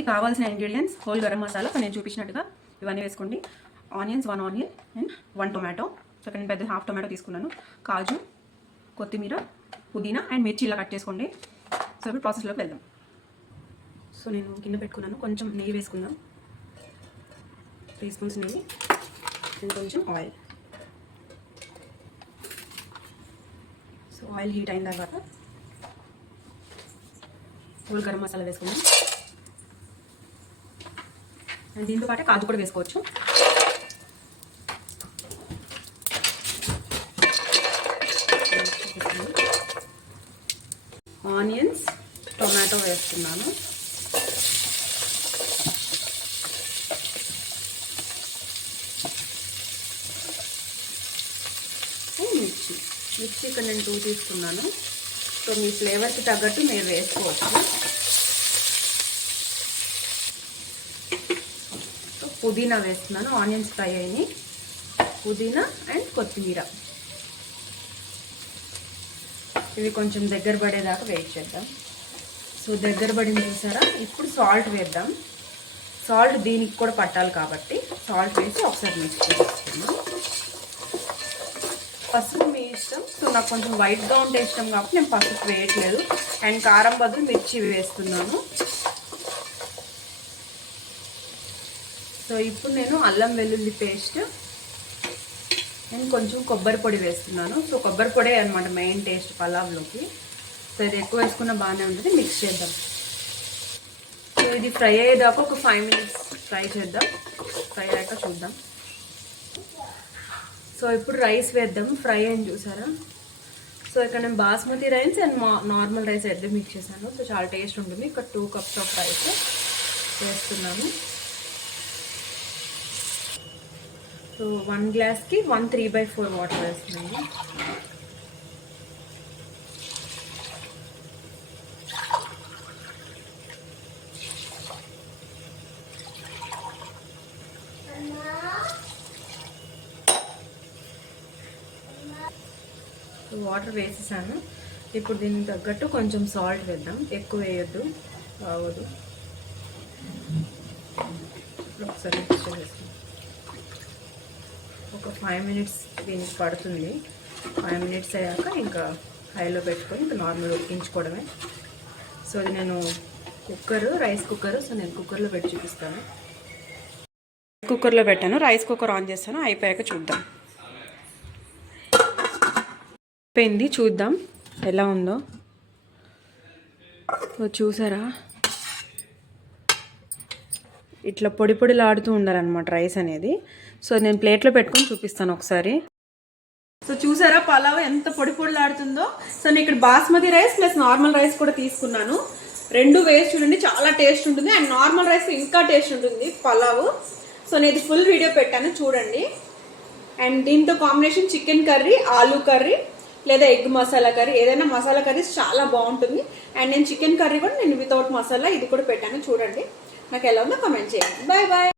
పులావ్కి కావాల్సిన ingredients whole garam masala నేను చూపించినట్టుగా ఇవన్నీ వేసుకోండి. Onions 1 onion and 1 tomato. So ఇక్కడ నేను పెద్ద హాఫ్ టొమాటో తీసుకున్నాను. కాజు, కొత్తిమీర, పుదీనా అండ్ మిర్చి ఇలా కట్ చేసుకోండి. సో ఇప్పుడు ప్రాసెస్లోకి వెళ్దాం. సో నేను కింద పెట్టుకున్నాను. కొంచెం నెయ్యి వేసుకుందాం. 3 స్పూన్స్ నెయ్యి అండ్ కొంచెం ఆయిల్. సో ఆయిల్ హీట్ అయిన తర్వాత హోల్ గరం మసాలా వేసుకుందాం. అండ్ దీంతో పాటు కాజు కూడా వేసుకోవచ్చు. ఆనియన్స్, టొమాటో వేస్తున్నాను. మిర్చి ఇక్కడ నేను 2 తీసుకున్నాను. సో మీ ఫ్లేవర్కి తగ్గట్టు మీరు వేసుకోవచ్చు. సో పుదీనా వేస్తున్నాను. ఆనియన్స్ ఫ్రై అయినాయి. పుదీనా అండ్ కొత్తిమీర ఇవి కొంచెం దగ్గర పడేదాకా వెయిట్ చేద్దాం. సో దగ్గర పడింది చూసారా. ఇప్పుడు సాల్ట్ వేద్దాం. సాల్ట్ దీనికి కూడా పట్టాలి కాబట్టి సాల్ట్ వేసి ఒకసారి మిక్స్ చేసుకుందాం. పసుపు మీ ఇష్టం. సో నాకు కొంచెం వైట్గా ఉంటే ఇష్టం కాబట్టి నేను పసుపు వేయట్లేదు. అండ్ కారం బదులు మిర్చి వేస్తున్నాను. సో ఇప్పుడు నేను అల్లం వెల్లుల్లి పేస్ట్ అండ్ కొంచెం కొబ్బరి పొడి వేస్తున్నాను. సో కొబ్బరి పొడే అనమాట మెయిన్ టేస్ట్ పలావ్లోకి. సో ఇది ఎక్కువ వేసుకున్న బాగానే ఉంటుంది. మిక్స్ చేద్దాం. సో ఇది ఫ్రై అయ్యేదాకా ఒక 5 మినిట్స్ ఫ్రై చేద్దాం. ఫ్రై అయ్యాక చూద్దాం. సో ఇప్పుడు రైస్ వేద్దాం. ఫ్రై అయింది చూసారా. సో ఇక్కడ నేను basmati rice and normal rice అయితే మిక్స్ చేశాను. సో చాలా టేస్ట్ ఉంటుంది. ఇక్కడ 2 కప్స్ ఆఫ్ రైస్ వేస్తున్నాను. సో 1 గ్లాస్కి 1 3/4 వాటర్ వేస్తున్నాను. వాటర్ వేసేసాను. ఇప్పుడు దీనికి తగ్గట్టు కొంచెం సాల్ట్ వేద్దాం. ఎక్కువ వేయొద్దు, బాగోదు. ఒకసారి మిక్స్ చేసేస్తాం. ఒక 5 మినిట్స్ దీనికి పడుతుంది. 5 మినిట్స్ అయ్యాక ఇంకా హైలో పెట్టుకొని ఇంకా నార్మల్ ఉడికించుకోవడమే. సో అది నేను రైస్ కుక్కర్. సో నేను కుక్కర్లో పెట్టి చూపిస్తాను. కుక్కర్లో పెట్టాను. రైస్ కుక్కర్ ఆన్ చేస్తాను. అయిపోయాక చూద్దాం. అయిపోయింది, చూద్దాం ఎలా ఉందో. చూసారా, ఇట్లా పొడి పొడిలాడుతూ ఉండాలన్నమాట రైస్ అనేది. సో నేను ప్లేట్లో పెట్టుకొని చూపిస్తాను ఒకసారి. సో చూసారా పలావ్ ఎంత పొడి పొడిలాడుతుందో. సో నేను ఇక్కడ basmati rice plus normal rice కూడా తీసుకున్నాను. 2 వేసి చూడండి, చాలా టేస్ట్ ఉంటుంది. అండ్ నార్మల్ రైస్ ఇంకా టేస్ట్ ఉంటుంది పలావ్. సో నేను ఇది ఫుల్ వీడియో పెట్టాను, చూడండి. అండ్ దీంతో combination chicken curry, aloo curry లేదా ఎగ్ మసాలా కర్రీ, ఏదైనా మసాలా కర్రీస్ చాలా బాగుంటుంది. అండ్ నేను చికెన్ కర్రీ కూడా నేను వితౌట్ మసాలా ఇది కూడా పెట్టాను, చూడండి. నాకు ఎలా ఉందో కామెంట్ చేయండి. Bye bye.